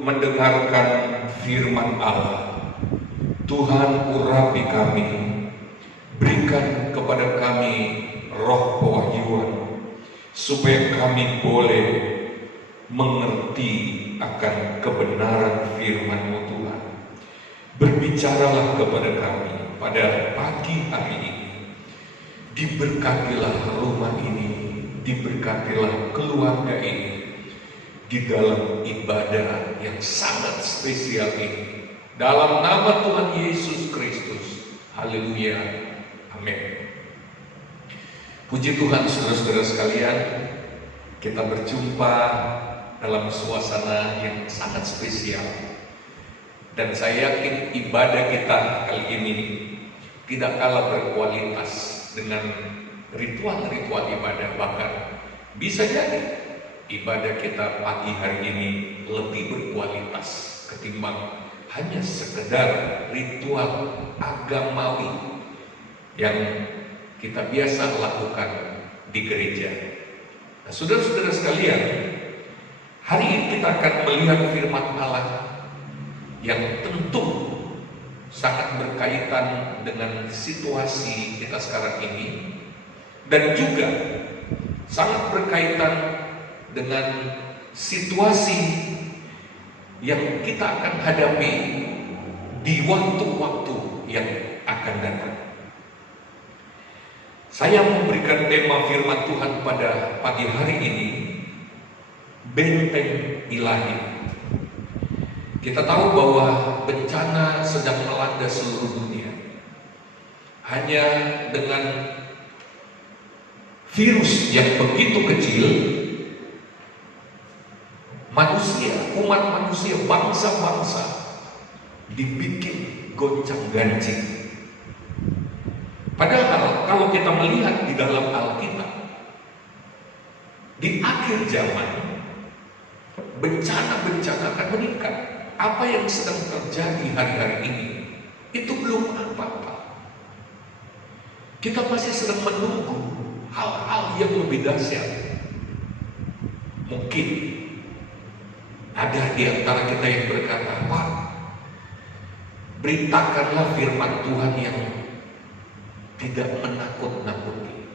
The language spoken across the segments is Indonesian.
mendengarkan firman Allah. Tuhan, urapi kami, berikan kepada kami roh pewahyuan, supaya kami boleh mengerti akan kebenaran firman-Mu Tuhan. Berbicaralah kepada kami pada pagi hari ini. Diberkatilah rumah ini, diberkatilah keluarga ini, di dalam ibadah yang sangat spesial ini. Dalam nama Tuhan Yesus Kristus. Haleluya. Amin. Puji Tuhan, saudara-saudara sekalian, kita berjumpa dalam suasana yang sangat spesial. Dan saya yakin ibadah kita kali ini tidak kalah berkualitas dengan ritual-ritual ibadah. Bahkan bisa jadi ibadah kita pagi hari ini lebih berkualitas ketimbang hanya sekedar ritual agamawi yang kita biasa lakukan di gereja. Nah, saudara-saudara sekalian, hari ini kita akan melihat firman Allah yang tentu sangat berkaitan dengan situasi kita sekarang ini, dan juga sangat berkaitan dengan situasi yang kita akan hadapi di waktu-waktu yang akan datang. Saya memberikan tema firman Tuhan pada pagi hari ini, benteng ilahi. Kita tahu bahwa bencana sedang melanda seluruh dunia. Hanya dengan virus yang begitu kecil, manusia, umat manusia, bangsa-bangsa dibikin goncang-ganjing. Padahal kalau kita melihat di dalam Alkitab, di akhir zaman bencana-bencana akan meningkat. Apa yang sedang terjadi hari-hari ini itu belum apa-apa. Kita masih sedang menunggu hal-hal yang lebih dahsyat. Mungkin ada di antara kita yang berkata, "Pak, beritakanlah firman Tuhan yang tidak menakut-nakuti."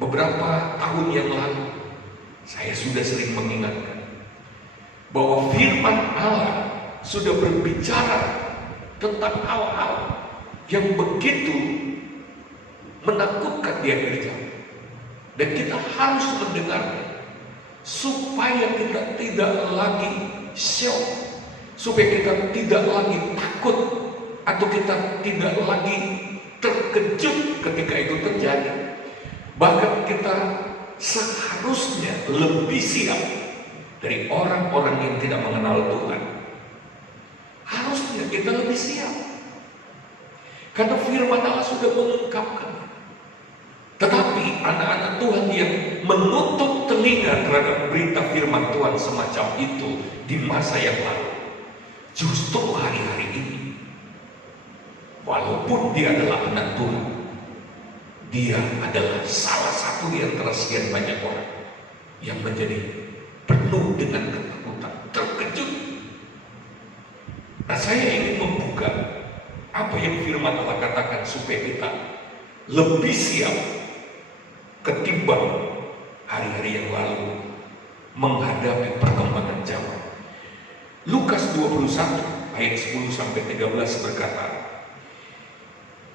Beberapa tahun yang lalu saya sudah sering mengingatkan bahwa firman Allah sudah berbicara tentang hal-hal yang begitu menakutkan di akhir zaman, dan kita harus mendengarnya supaya kita tidak lagi shock, supaya kita tidak lagi takut, atau kita tidak lagi terkejut ketika itu terjadi. Bahkan kita seharusnya lebih siap dari orang-orang yang tidak mengenal Tuhan. Harusnya kita lebih siap, karena firman Allah sudah mengungkapkan. Tetapi anak-anak Tuhan yang menutup telinga terhadap berita firman Tuhan semacam itu di masa yang lalu, justru hari-hari ini, walaupun dia adalah anak Tuhan, dia adalah salah satu di antara sekian banyak orang yang menjadi penuh dengan ketakutan, terkejut. Nah, saya ingin membuka apa yang firman Allah katakan supaya kita lebih siap ketimbang hari-hari yang lalu menghadapi perkembangan zaman. Lukas 21 ayat 10-13 berkata,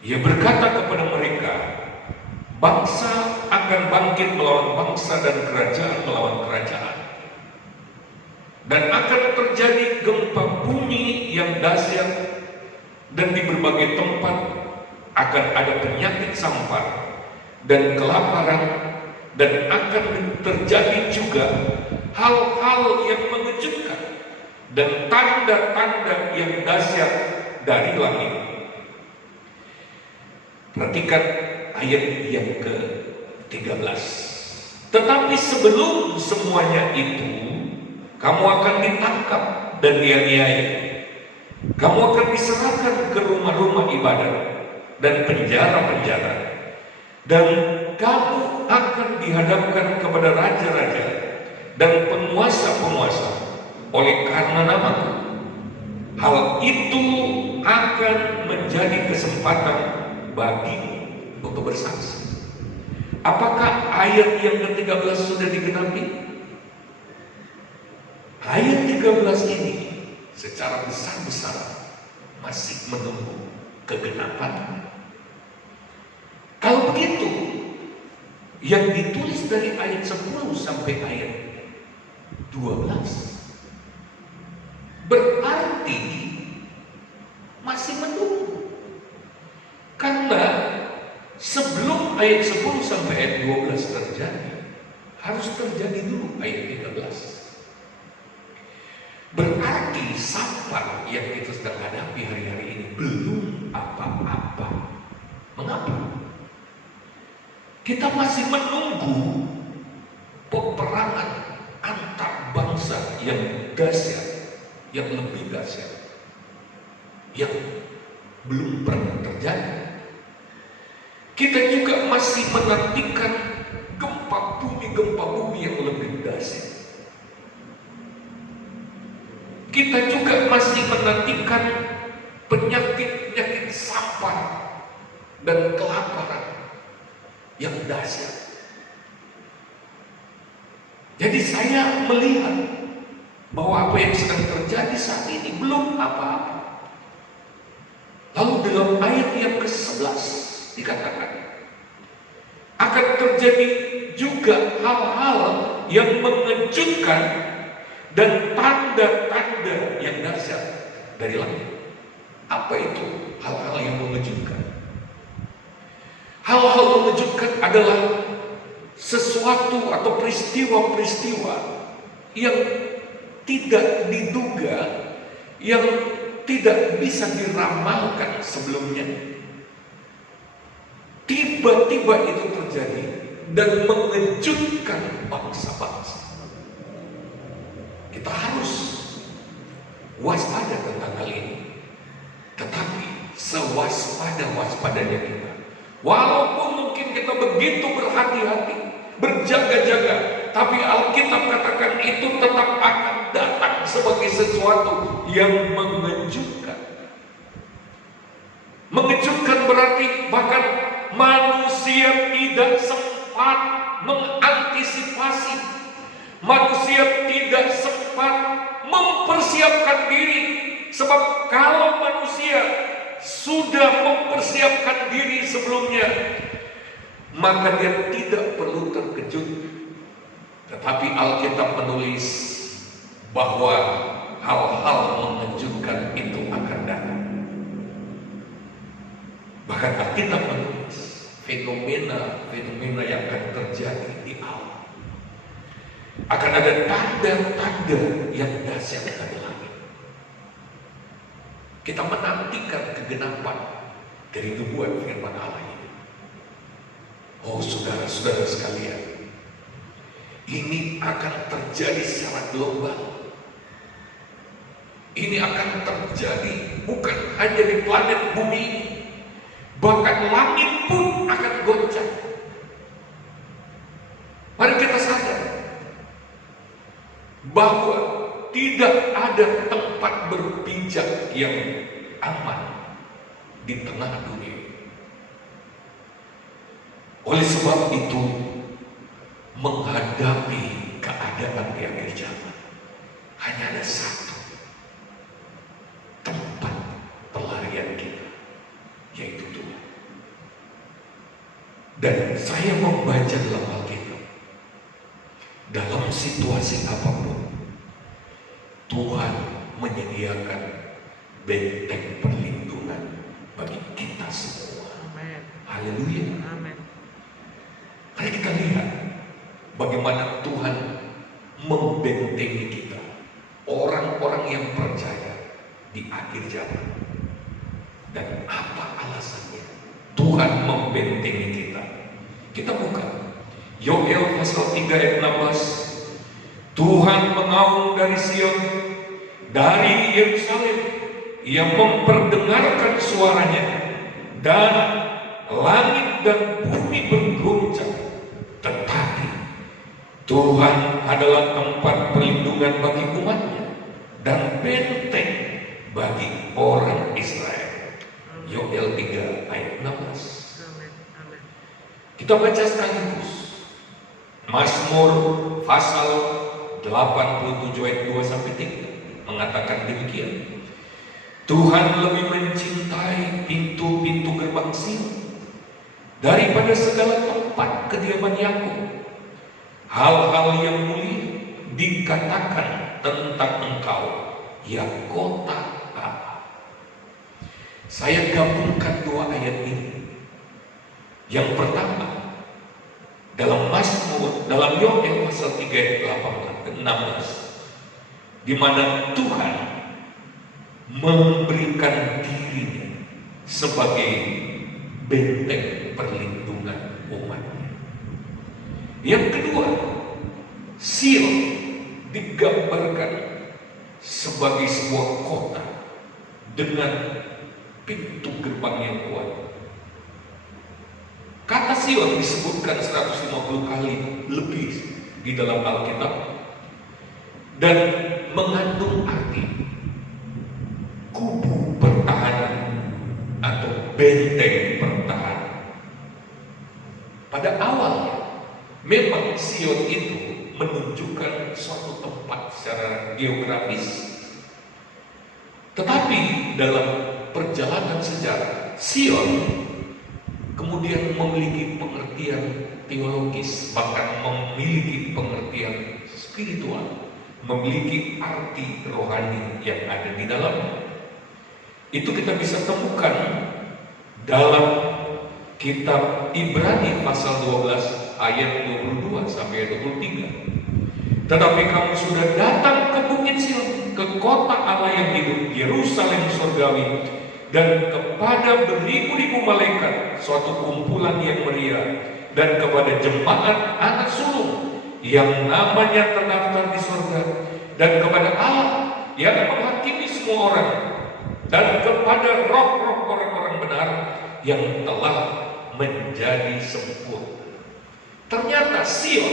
Ia berkata kepada mereka, bangsa akan bangkit melawan bangsa dan kerajaan melawan kerajaan. Dan akan terjadi gempa bumi yang dahsyat, dan di berbagai tempat akan ada penyakit sampar dan kelaparan, dan akan terjadi juga hal-hal yang mengejutkan dan tanda-tanda yang dahsyat dari langit. Perhatikan ayat yang ke-13. Tetapi sebelum semuanya itu, kamu akan ditangkap dan dianiaya. Kamu akan diserahkan ke rumah-rumah ibadat dan penjara-penjara, dan kamu akan dihadapkan kepada raja-raja dan penguasa-penguasa, oleh karena namaku. Hal itu akan menjadi kesempatan bagimu untuk bersaksi. Apakah ayat yang ke-13 sudah digenapi? Ayat 13 ini secara besar-besaran masih menunggu kegenapan. Kalau begitu, yang ditulis dari ayat 10 sampai ayat 12 berarti masih menunggu. Karena sebelum ayat 10 sampai ayat 12 terjadi, harus terjadi dulu ayat 13. Berarti safar yang kita sedang hadapi hari-hari ini belum apa-apa. Mengapa? Kita masih menunggu peperangan antar bangsa yang dahsyat, yang lebih dahsyat, yang belum pernah terjadi. Kita juga masih menantikan gempa bumi yang lebih dahsyat. Kita juga masih menantikan penyakit-penyakit sampar dan kelaparan yang dahsyat. Jadi saya melihat bahwa apa yang sedang terjadi saat ini belum apa-apa. Lalu dalam ayat yang ke-11 dikatakan akan terjadi juga hal-hal yang mengejutkan dan tanda-tanda yang dahsyat dari langit. Apa itu hal-hal yang mengejutkan? Hal-hal mengejutkan adalah sesuatu atau peristiwa-peristiwa yang tidak diduga, yang tidak bisa diramalkan sebelumnya. Tiba-tiba itu terjadi dan mengejutkan bangsa-bangsa. Kita harus waspada tentang hal ini. Tetapi sewaspada-waspadanya kita, walaupun mungkin kita begitu berhati-hati, berjaga-jaga, tapi Alkitab katakan itu tetap akan datang sebagai sesuatu yang mengejutkan. Mengejutkan berarti bahkan manusia tidak sempat mengantisipasi, manusia tidak sempat mempersiapkan diri. Sebab kalau manusia sudah mempersiapkan diri sebelumnya, maka dia tidak perlu terkejut. Tetapi Alkitab menulis bahwa hal-hal mengejutkan itu akan datang. Bahkan Alkitab menulis fenomena yang akan terjadi di alam. Akan ada tanda-tanda yang dahsyat dari langit. Kita menantikan kegenapan dari nubuat firman Allah ini. Oh saudara-saudara sekalian, ini akan terjadi secara global. Ini akan terjadi bukan hanya di planet bumi ini, bahkan langit pun akan goncang. Mari kita sadar bahwa tidak ada tempat berpijak yang aman di tengah dunia. Oleh sebab itu, menghadapi keadaan di akhir zaman, hanya ada satu tempat pelarian kita, yaitu Tuhan. Dan saya membaca dalam Alkitab, dalam situasi apapun, Tuhan menyediakan benteng perlindungan bagi kita semua. Amen. Haleluya. Amen. Mari kita lihat bagaimana Tuhan membentengi kita, orang-orang yang percaya di akhir zaman. Dan apa alasannya Tuhan membentengi kita? Kita buka Yoel pasal 3 ayat 16. Tuhan mengaum dari Sion, dari Yerusalem, yang memperdengarkan suaranya, dan langit dan bumi bergoncang. Tetapi Tuhan adalah tempat perlindungan bagi umatnya, dan benteng bagi orang Israel. Yoel 3 ayat 16. Kita baca sekaligus. Mazmur pasal 87 ayat 2 sampai 3 mengatakan demikian. Tuhan lebih mencintai pintu-pintu gerbang Sion daripada segala tempat kediaman Yakub. Hal-hal yang mulia dikatakan tentang engkau, ya kota Allah. Saya gabungkan dua ayat ini. Yang pertama, dalam Mazmur, dalam Yoel pasal 3 ayat 16, di mana Tuhan memberikan dirinya sebagai benteng perlindungan umatnya. Yang kedua, Sion digambarkan sebagai sebuah kota dengan pintu gerbang yang kuat. Kata Sion disebutkan 150 kali lebih di dalam Alkitab dan mengandung arti kubu pertahanan atau benteng pertahanan. Pada awalnya memang Sion itu menunjukkan suatu tempat secara geografis. Tetapi dalam perjalanan sejarah, Sion kemudian memiliki pengertian teologis, bahkan memiliki pengertian spiritual, memiliki arti rohani yang ada di dalamnya. Itu kita bisa temukan dalam kitab Ibrani pasal 12 ayat 22 sampai 23. Tetapi kamu sudah datang ke bukit Sion, ke kota Allah yang hidup, Yerusalem surgawi, dan kepada beribu-ribu malaikat, suatu kumpulan yang meriah, dan kepada jemaat anak sulung yang namanya terdaftar di surga, dan kepada Allah yang menghakimi semua orang, dan kepada roh-roh orang-orang benar yang telah menjadi sempurna. Ternyata Sion,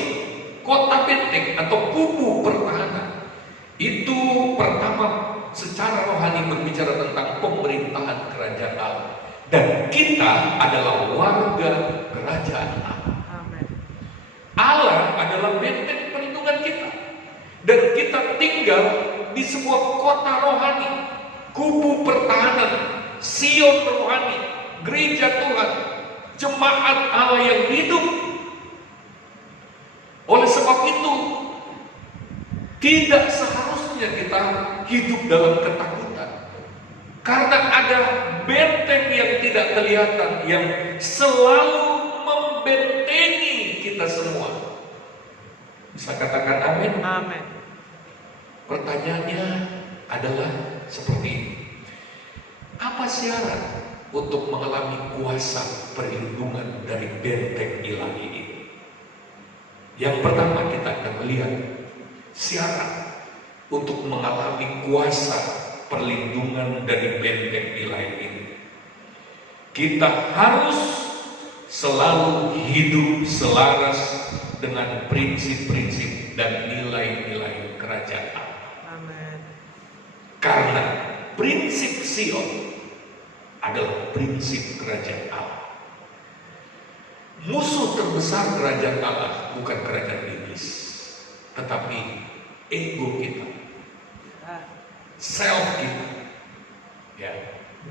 kota benteng atau kubu pertahanan, itu pertama secara rohani berbicara tentang pemerintahan kerajaan Allah. Dan kita adalah warga kerajaan Allah. Allah adalah benteng perlindungan kita. Dan kita tinggal di sebuah kota rohani, kubu pertahanan, Sion rohani, gereja Tuhan, jemaat Allah yang hidup. Oleh sebab itu, tidak seharusnya kita hidup dalam ketakutan, karena ada benteng yang tidak kelihatan yang selalu membentengi kita semua. Bisa katakan amin? Amin. Pertanyaannya adalah seperti ini. Apa syarat untuk mengalami kuasa perlindungan dari benteng ilahi ini? Yang pertama, kita akan melihat syarat untuk mengalami kuasa perlindungan dari benteng ilahi ini. Kita harus selalu hidup selaras dengan prinsip-prinsip dan nilai-nilai kerajaan Allah. Amen. Karena prinsip Sion adalah prinsip kerajaan Allah. Musuh terbesar kerajaan Allah bukan kerajaan iblis, tetapi ego kita, self kita, ya,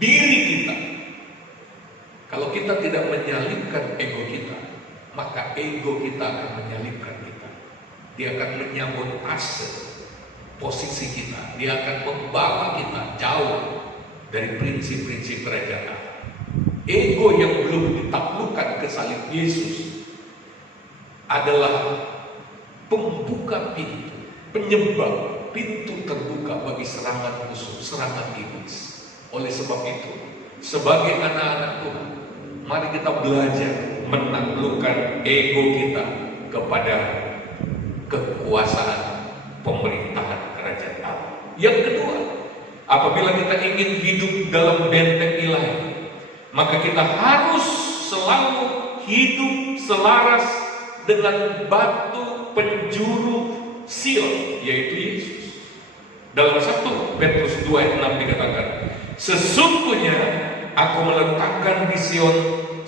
diri kita. Kalau kita tidak menyalipkan ego kita, maka ego kita akan menyalipkan kita. Dia akan menyambut ase posisi kita. Dia akan membawa kita jauh dari prinsip-prinsip kerajaan Allah. Ego yang belum ditaklukkan ke salib Yesus adalah pembuka pintu, penyebab pintu terbuka bagi serangan musuh, serangan iblis. Oleh sebab itu, sebagai anak-anak Tuhan, mari kita belajar menaklukkan ego kita kepada kekuasaan pemerintahan kerajaan Allah. Yang kedua, apabila kita ingin hidup dalam benteng ilahi, maka kita harus selalu hidup selaras dengan batu penjuru Sion, yaitu Yesus. Dalam 1 Petrus 2 ayat 6 dikatakan, sesungguhnya aku meletakkan di Sion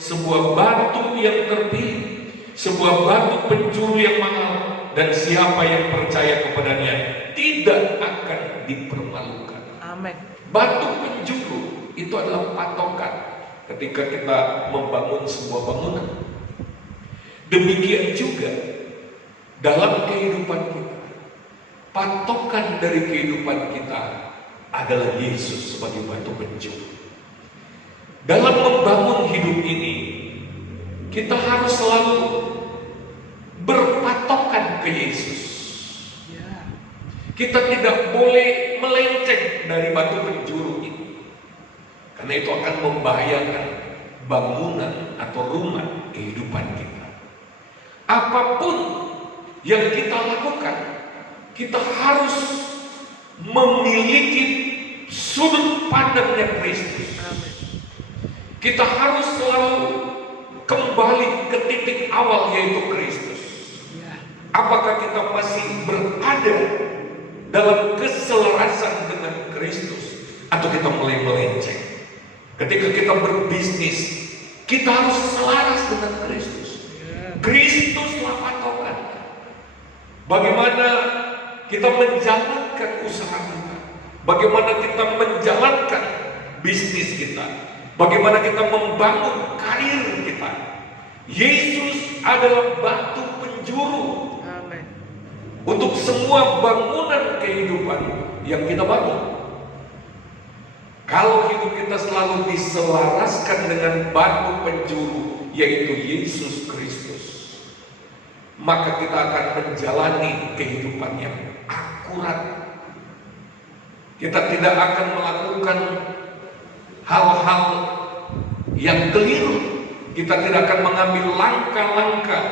sebuah batu yang terpilih, sebuah batu penjuru yang mahal, dan siapa yang percaya kepadanya tidak akan dipermalukan. Amin. Batu penjuru itu adalah patokan ketika kita membangun sebuah bangunan. Demikian juga dalam kehidupan kita, patokan dari kehidupan kita adalah Yesus sebagai batu penjuru. Dalam membangun hidup ini, kita harus selalu berpatokan ke Yesus. Kita tidak boleh melenceng dari batu penjuru ini, karena itu akan membahayakan bangunan atau rumah kehidupan kita. Apapun yang kita lakukan, kita harus memiliki sudut pandangnya Kristus. Kita harus selalu kembali ke titik awal, yaitu Kristus. Apakah kita masih berada dalam keselarasan dengan Kristus, atau kita mulai melenceng? Ketika kita berbisnis, kita harus selaras dengan Kristus. Kristuslah patokan. Bagaimana kita menjalankan usaha kita, bagaimana kita menjalankan bisnis kita, bagaimana kita membangun karir kita. Yesus adalah batu penjuru untuk semua bangunan kehidupan yang kita bangun. Kalau hidup kita selalu diselaraskan dengan batu penjuru, yaitu Yesus Kristus, maka kita akan menjalani kehidupan yang akurat. Kita tidak akan melakukan hal-hal yang keliru. Kita tidak akan mengambil langkah-langkah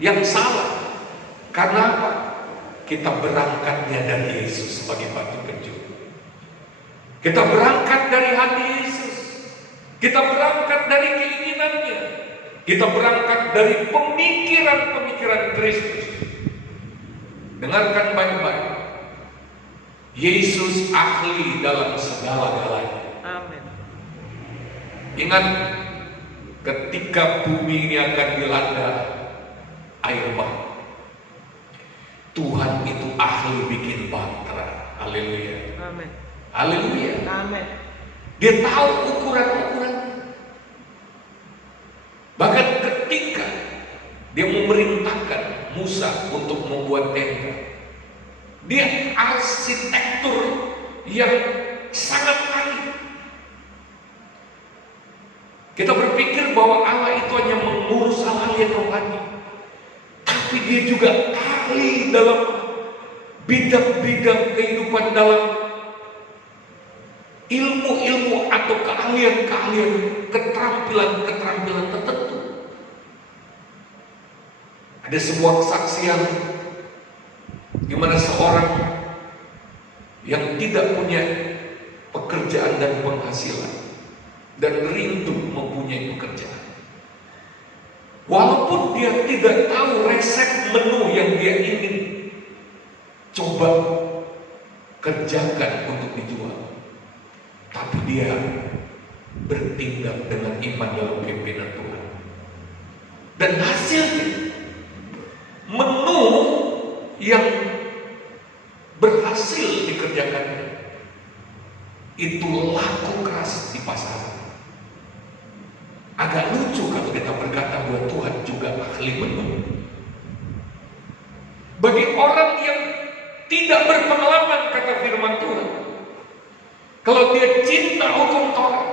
yang salah. Karena apa? Kita berangkatnya dari Yesus sebagai batu penjuru. Kita berangkat dari hati Yesus. Kita berangkat dari keinginannya. Kita berangkat dari pemikiran-pemikiran Kristus. Dengarkan baik-baik. Yesus ahli dalam segala-galanya. Amin. Ingat, ketika bumi ini akan dilanda air bah, Tuhan itu ahli bikin bahtera. Haleluya. Amin. Haleluya. Amin. Dia tahu ukuran-ukuran. Bahkan ketika dia memerintahkan Musa untuk membuat tenda, dia arsitektur yang sangat ahli. Kita berpikir bahwa Allah itu hanya mengurus hal-hal yang rohani, tapi dia juga ahli dalam bidang-bidang kehidupan, dalam ilmu-ilmu atau keahlian-keahlian, keterampilan-keterampilan tertentu. Ada sebuah kesaksian di mana seorang yang tidak punya pekerjaan dan penghasilan dan rindu mempunyai pekerjaan, walaupun dia tidak tahu resep menu yang dia ingin coba kerjakan untuk dijual, tapi dia bertindak dengan iman dalam pimpinan Tuhan. Dan hasilnya, menu yang berhasil dikerjakannya itu laku keras di pasar. Agak lucu kalau kita berkata bahwa Tuhan juga ahli menu. Bagi orang yang tidak berpengalaman, kata firman Tuhan, kalau dia cinta hukum Taurat,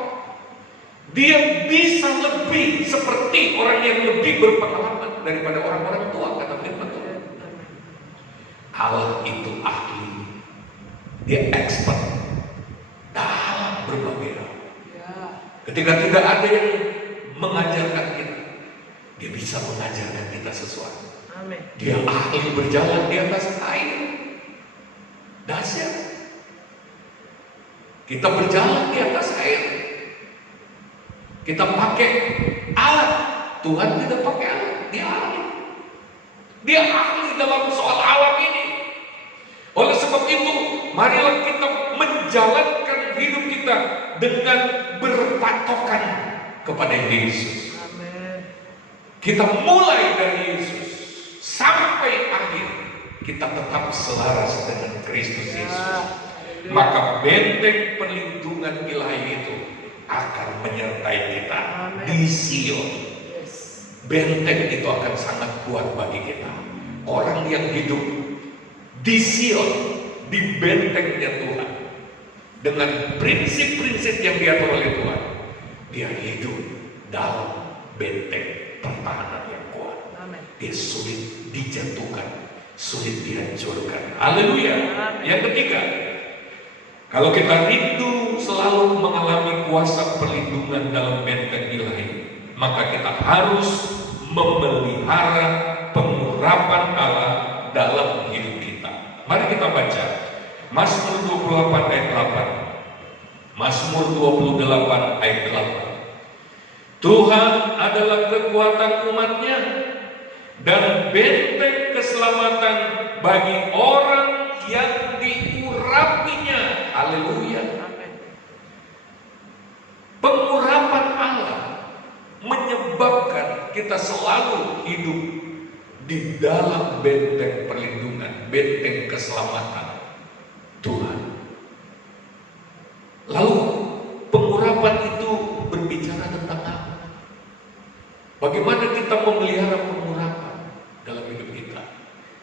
dia bisa lebih seperti orang yang lebih berpengalaman daripada orang-orang tua, kata firman Tuhan. Allah itu ahli, dia expert dalam berbagai hal. Ketika tidak ada yang mengajarkan kita, dia bisa mengajarkan kita sesuatu. Amin. Dia ahli berjalan di atas air. Dahsyat. Kita berjalan di atas air. Kita pakai alat. Tuhan tidak pakai alat. Dia ahli. Dia ahli dalam soal alam ini. Oleh sebab itu, marilah kita menjalankan hidup kita dengan berpatokan kepada Yesus. Kita mulai dari Yesus sampai akhir, kita tetap selaras dengan Kristus Yesus. Maka benteng perlindungan ilahi itu akan menyertai kita di Sion. Benteng itu akan sangat kuat bagi kita. Orang yang hidup di Sion, di bentengnya Tuhan, dengan prinsip-prinsip yang diatur oleh Tuhan, dia hidup dalam benteng pertahanan yang kuat. Dia sulit dijatuhkan, sulit dihancurkan. Haleluya. Yang ketiga, kalau kita rindu selalu mengalami kuasa perlindungan dalam benteng ilahi, maka kita harus memelihara pengurapan Allah dalam hidup kita. Mari kita baca Mazmur 28 ayat 8. Mazmur 28 ayat 8. Tuhan adalah kekuatan umatnya dan benteng keselamatan bagi orang yang diurapinya. Haleluya. Pengurapan Allah menyebabkan kita selalu hidup di dalam benteng perlindungan, benteng keselamatan Tuhan. Lalu pengurapan itu berbicara tentang apa? Bagaimana kita memelihara pengurapan dalam hidup kita?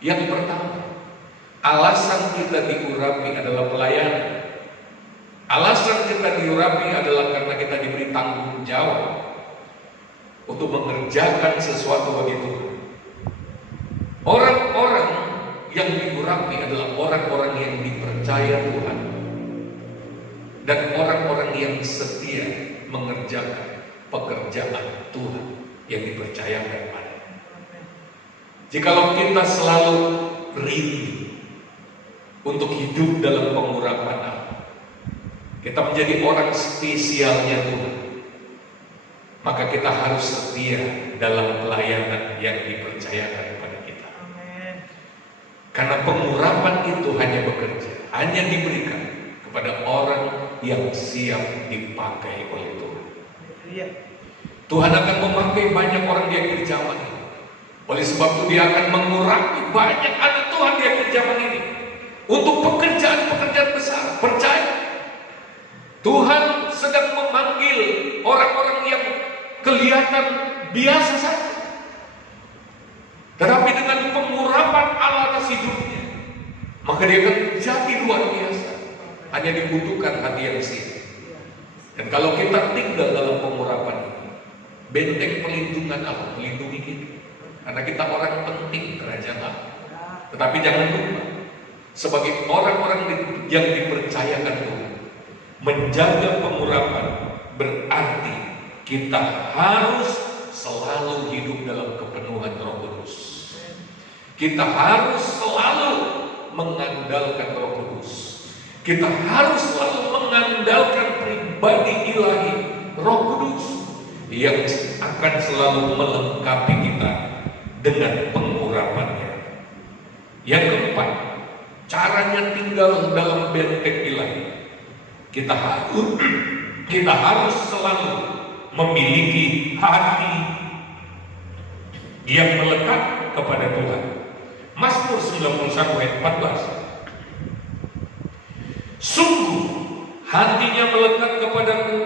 Yang pertama, alasan kita diurapi adalah pelayanan. Alasan kita diurapi adalah karena kita diberi tanggung jawab untuk mengerjakan sesuatu bagi Tuhan. Orang-orang yang diurapi adalah orang-orang yang dipercaya Tuhan dan orang-orang yang setia mengerjakan pekerjaan Tuhan yang dipercayakan pada. Jikalau kita selalu rindu untuk hidup dalam pengurapan Allah, kita menjadi orang spesialnya Tuhan, maka kita harus setia dalam pelayanan yang dipercayakan kepada kita. Karena pengurapan itu hanya bekerja, hanya diberikan kepada orang yang siap dipakai oleh Tuhan. Tuhan akan memakai banyak orang di akhir zaman ini. Oleh sebab itu dia akan mengurapi banyak anak Tuhan di akhir zaman ini untuk pekerjaan-pekerjaan besar. Percaya, Tuhan sedang memanggil orang-orang yang kelihatan biasa saja, tetapi dengan pengurapan Allah atas hidupnya, maka dia akan jadi luar biasa. Hanya dibutuhkan hati yang siap. Dan kalau kita tinggal dalam pengurapan ini, benteng perlindungan Allah melindungi kita, karena kita orang penting kerajaan Allah. Tetapi jangan lupa, sebagai orang-orang yang dipercayakan Tuhan, menjaga pengurapan berarti kita harus selalu hidup dalam kepenuhan Roh Kudus. Kita harus selalu mengandalkan Roh Kudus. Kita harus selalu mengandalkan pribadi ilahi Roh Kudus yang akan selalu melengkapi kita dengan pengurapannya. Yang keempat, caranya tinggal dalam benteng ilahi. Kita harus selalu memiliki hati yang melekat kepada Tuhan. Mazmur 91 ayat 14. Sungguh hatinya melekat kepadaku,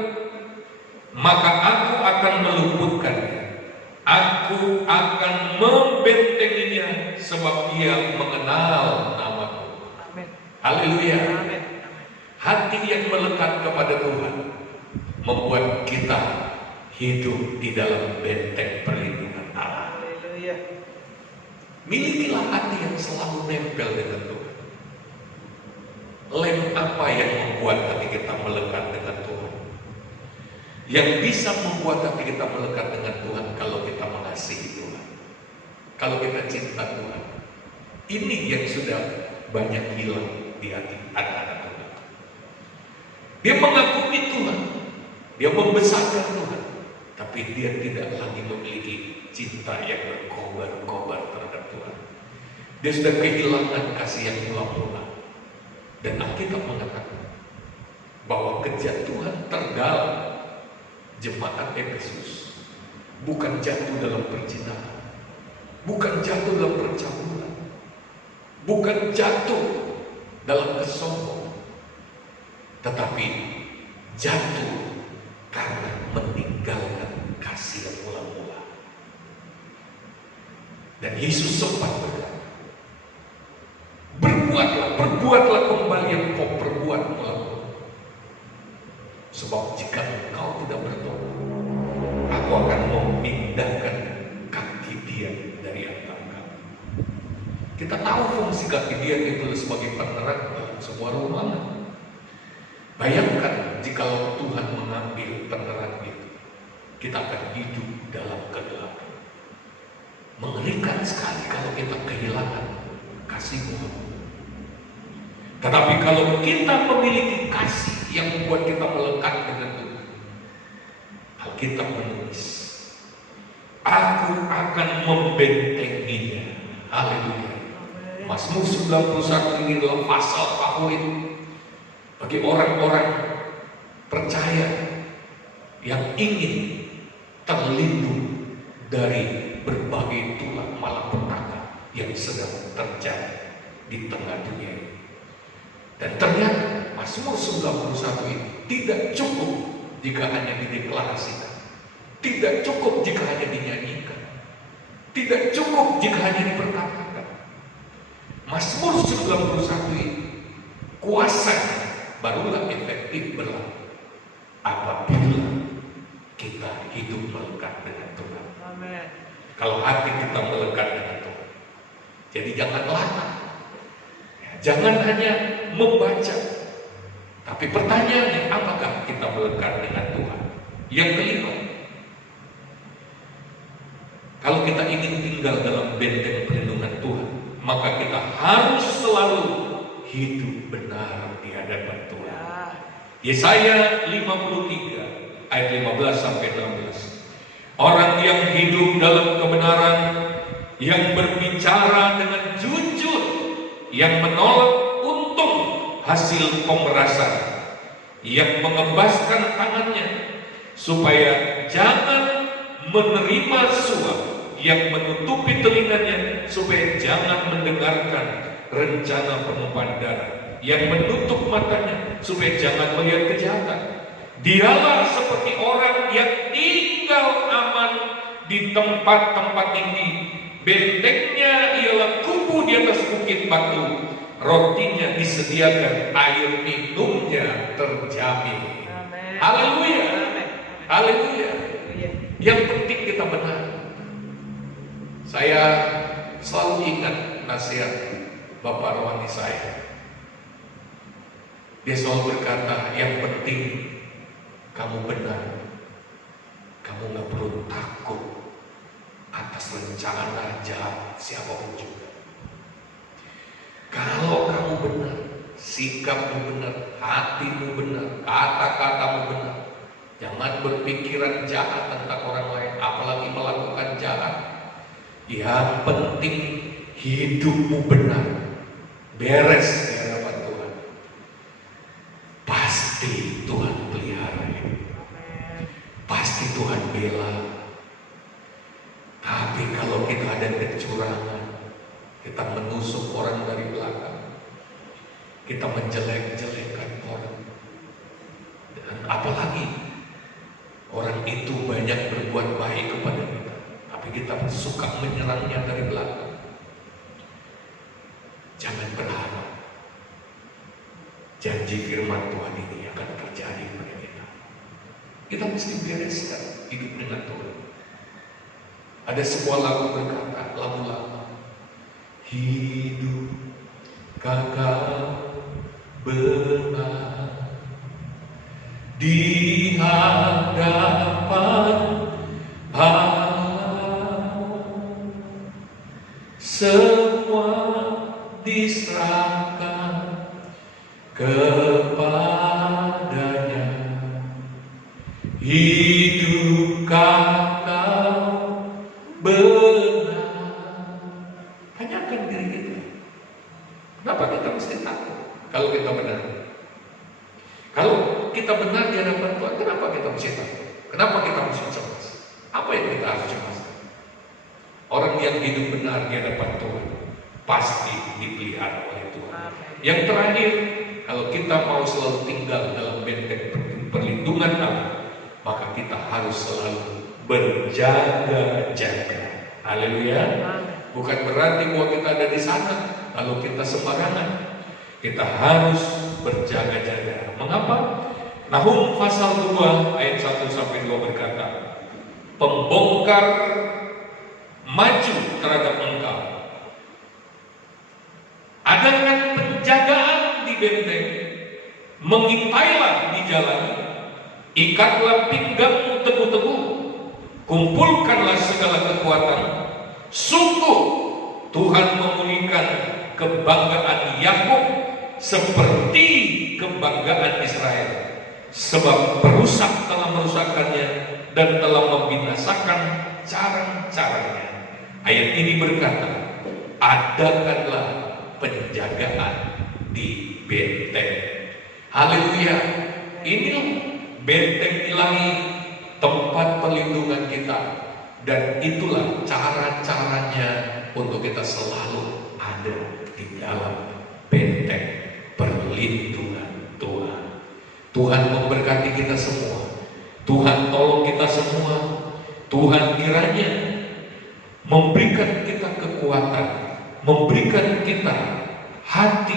maka aku akan meluputkannya. Aku akan membentenginya sebab ia mengenal namaku. Haleluya. Hati yang melekat kepada Tuhan membuat kita hidup di dalam benteng perlindungan Allah. Milikilah hati yang selalu nempel dengan Tuhan. Lem apa yang membuat hati kita melekat dengan Tuhan? Yang bisa membuat hati kita melekat dengan Tuhan kalau kita mengasihi Tuhan, kalau kita cinta Tuhan. Ini yang sudah banyak hilang di hati anak-anak Tuhan. Dia mengagumi Tuhan, dia membesarkan Tuhan, tapi dia tidak lagi memiliki cinta yang berkobar-kobar terhadap Tuhan. Dia sudah kehilangan kasih yang mula-mula. Dan Alkitab mengatakan bahwa kejatuhan terdalam jemaat Efesus bukan jatuh dalam perzinahan, bukan jatuh dalam percabulan, bukan jatuh dalam kesombongan, tetapi jatuh karena meninggalkan kasih yang mula-mula. Dan Yesus sempat berkata, perbuatlah kembali yang kau perbuat mula-mula. Sebab jika engkau tidak bertobat, aku akan memindahkan kaki dia dari antara kamu. Kita tahu fungsi kaki dia itu sebagai penerang dalam sebuah ruangan. Bayangkan jika Tuhan mengambil penerang itu, kita akan hidup dalam kegelapan. Mengerikan sekali kalau kita kehilangan kasih Tuhan. Tetapi kalau kita memiliki kasih yang membuat kita melekat dengan Tuhan, Alkitab menulis, aku akan membentenginya. Haleluya. Mazmur 91 ini adalah pasal favorit bagi orang-orang percaya yang ingin terlindung dari berbagai tulah malapetaka yang sedang terjadi di tengah dunia ini. Dan ternyata Mazmur 91 ini tidak cukup jika hanya dideklarasikan, tidak cukup jika hanya dinyanyikan, tidak cukup jika hanya diperkatakan. Mazmur 91 ini kuasanya barulah efektif berlaku apabila kita hidup melekat dengan Tuhan. Amen. Kalau hati kita melekat dengan Tuhan, jadi jangan lama, jangan hanya membaca, tapi pertanyaannya, apakah kita melekat dengan Tuhan? Yang kelima, kalau kita ingin tinggal dalam benteng perlindungan Tuhan, maka kita harus selalu hidup benar di hadapan Tuhan. Yesaya 53 ayat 15 sampai 16. Orang yang hidup dalam kebenaran, yang berbicara dengan jujur, yang menolak untung hasil pemerasan, yang mengembaskan tangannya supaya jangan menerima suap, yang menutupi telinganya supaya jangan mendengarkan rencana penumpahan darah, yang menutup matanya supaya jangan melihat kejahatan. Dialah seperti orang yang tinggal aman di tempat-tempat tinggi. Bentengnya ialah kubu di atas bukit batu. Rotinya disediakan, air minumnya terjamin. Haleluya. Haleluya. Yang penting kita benar. Saya selalu ingat nasihat Bapak rohani saya. Dia selalu berkata, yang penting kamu benar. Kamu gak perlu takut atas rencana jahat siapapun juga. Kalau kamu benar, sikapmu benar, hatimu benar, kata-katamu benar, jangan berpikiran jahat tentang orang lain, apalagi melakukan jahat. Yang penting hidupmu benar, beres di hadapan Tuhan. Pasti Tuhan pelihara, pasti Tuhan bela. Tapi kalau kita ada kecurangan, kita menusuk orang dari belakang, kita menjelek-jelekan orang, dan apalagi orang itu banyak berbuat baik kepada kita, tapi kita suka menyerangnya dari belakang. Jangan berharap janji firman Tuhan ini akan terjadi pada kita. Kita mesti bereskan hidup dengan Tuhan. Ada sebuah lagu berkata, lagu lama, hidup kakak benar di hadapan Allah, semua diserahkan kepadanya. Hidup kakak benar. Tanyakan diri kita, kenapa kita mesti takut kalau kita Kalau kita benar di hadapan Tuhan, kenapa kita mesti takut? Kenapa kita mesti cemas? Apa yang kita harus cemas? Orang yang hidup benar di hadapan Tuhan pasti dipelihara oleh Tuhan. Yang terakhir, kalau kita mau selalu tinggal dalam benteng perlindungan Allah, maka kita harus selalu berjaga-jaga. Haleluya. Bukan berarti bahwa kita ada di sana lalu kita sembarangan. Kita harus berjaga-jaga. Mengapa? Nahum pasal 2 ayat 1 sampai 2 berkata, pembongkar maju terhadap engkau. Adakan penjagaan di benteng, mengintailah di jalan, ikatlah pinggangmu teguh-teguh, kumpulkanlah segala kekuatan. Sungguh Tuhan memulihkan kebanggaan Yakub seperti kebanggaan Israel, sebab perusak telah merusakkannya dan telah membinasakan cara-caranya. Ayat ini berkata, adakanlah penjagaan di benteng. Haleluya. Inilah benteng ilahi, tempat perlindungan kita, dan itulah cara-caranya untuk kita selalu ada di dalam benteng perlindungan Tuhan. Tuhan memberkati kita semua. Tuhan tolong kita semua. Tuhan kiranya memberikan kita kekuatan, memberikan kita hati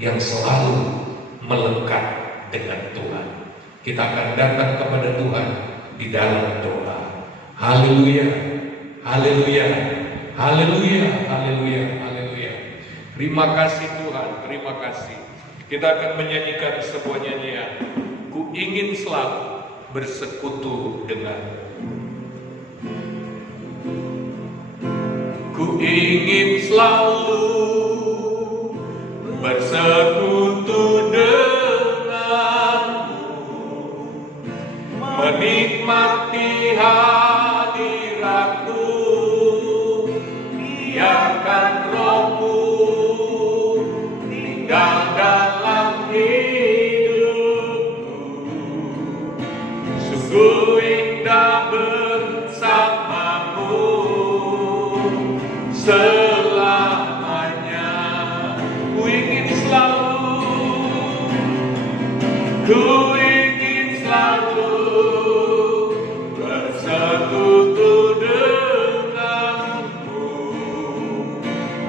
yang selalu melekat dengan Tuhan. Kita akan datang kepada Tuhan di dalam doa. Haleluya, haleluya, haleluya, haleluya, haleluya. Terima kasih Tuhan, terima kasih. Kita akan menyanyikan sebuah nyanyian. Ku ingin selalu bersekutu denganmu. Ku ingin selalu bersekutu denganmu, menikmati hadiratmu, biarkan rohmu tinggal dalam hidupku. Sungguh indah bersamamu selamanya. Ku ingin selalu bersekutu denganmu,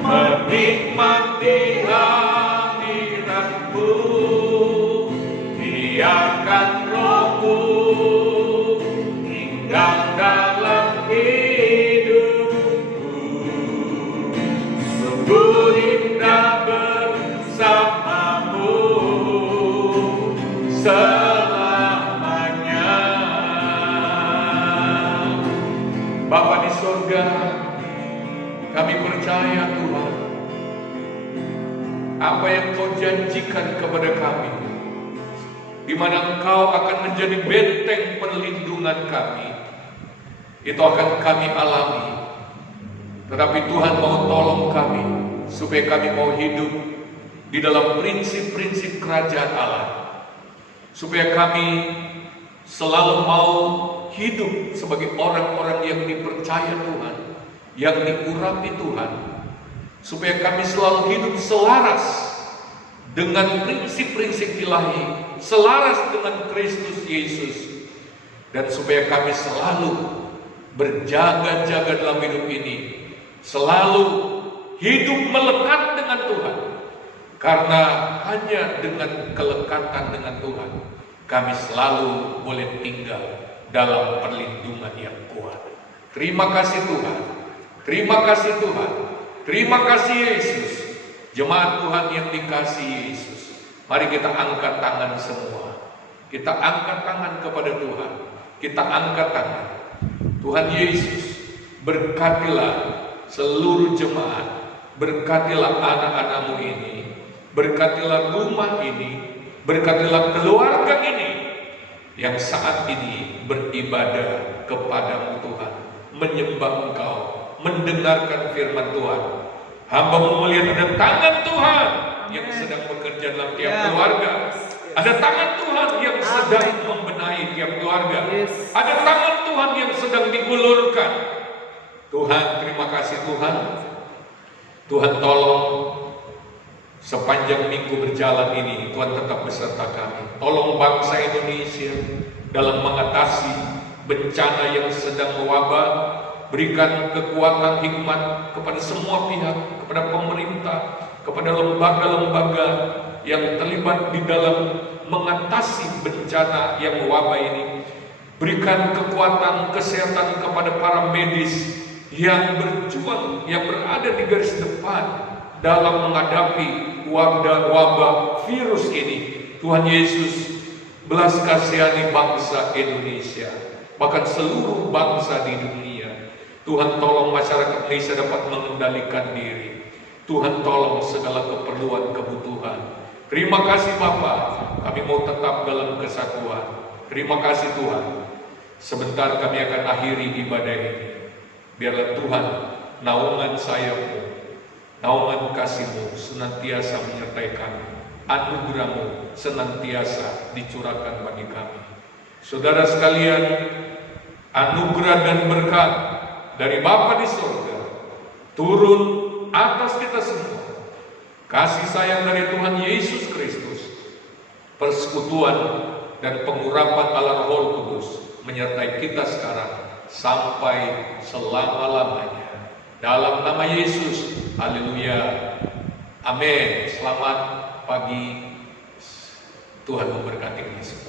menikmati hadiratmu, biarkan rohmu tinggal dalam hidupku. Sungguh indah bersamamu selamanya. Bapa di surga, kami percaya Tuhan, apa yang Kau janjikan kepada kami, di mana Engkau akan menjadi benteng perlindungan kami, itu akan kami alami. Tetapi Tuhan mau tolong kami supaya kami mau hidup di dalam prinsip-prinsip kerajaan Allah, supaya kami selalu mau hidup sebagai orang-orang yang dipercaya Tuhan, yang diurapi Tuhan, supaya kami selalu hidup selaras dengan prinsip-prinsip ilahi, selaras dengan Kristus Yesus, dan supaya kami selalu berjaga-jaga dalam hidup ini, selalu hidup melekat dengan Tuhan. Karena hanya dengan kelekatan dengan Tuhan, kami selalu boleh tinggal dalam perlindungan yang kuat. Terima kasih Tuhan, terima kasih Tuhan, terima kasih Yesus. Jemaat Tuhan yang dikasihi Yesus, mari kita angkat tangan semua. Kita angkat tangan kepada Tuhan. Kita angkat tangan. Tuhan Yesus, berkatilah seluruh jemaat, berkatilah anak-anak-Mu ini, berkatilah rumah ini, berkatilah keluarga ini yang saat ini beribadah kepadamu Tuhan, menyembah Engkau, mendengarkan firman Tuhan. Hamba-Mu melihat ada tangan Tuhan yang sedang bekerja dalam tiap keluarga, Ada tangan Tuhan yang sedang membenahi tiap keluarga. Ada tangan Tuhan yang sedang diulurkan. Tuhan, terima kasih Tuhan. Tuhan tolong sepanjang minggu berjalan ini, Tuhan tetap beserta kami. Tolong bangsa Indonesia dalam mengatasi bencana yang sedang mewabah. Berikan kekuatan hikmat kepada semua pihak, kepada pemerintah, kepada lembaga-lembaga yang terlibat di dalam mengatasi bencana yang mewabah ini. Berikan kekuatan kesehatan kepada para medis yang berjuang, yang berada di garis depan dalam menghadapi wabah virus ini. Tuhan Yesus, belas kasihani bangsa Indonesia, bahkan seluruh bangsa di dunia. Tuhan tolong masyarakat Indonesia dapat mengendalikan diri. Tuhan tolong segala keperluan kebutuhan. Terima kasih Bapa, kami mau tetap dalam kesatuan. Terima kasih Tuhan. Sebentar kami akan akhiri ibadah ini. Biarlah Tuhan, naungan sayap-Mu, naungan kasih-Mu senantiasa menyertai kami. Anugerah-Mu senantiasa dicurahkan bagi kami. Saudara sekalian, anugerah dan berkat dari Bapa di surga turun atas kita semua. Kasih sayang dari Tuhan Yesus Kristus, persekutuan dan pengurapan Allah Roh Kudus menyertai kita sekarang sampai selama-lamanya. Dalam nama Yesus, haleluya, amin. Selamat pagi, Tuhan memberkati kita semua.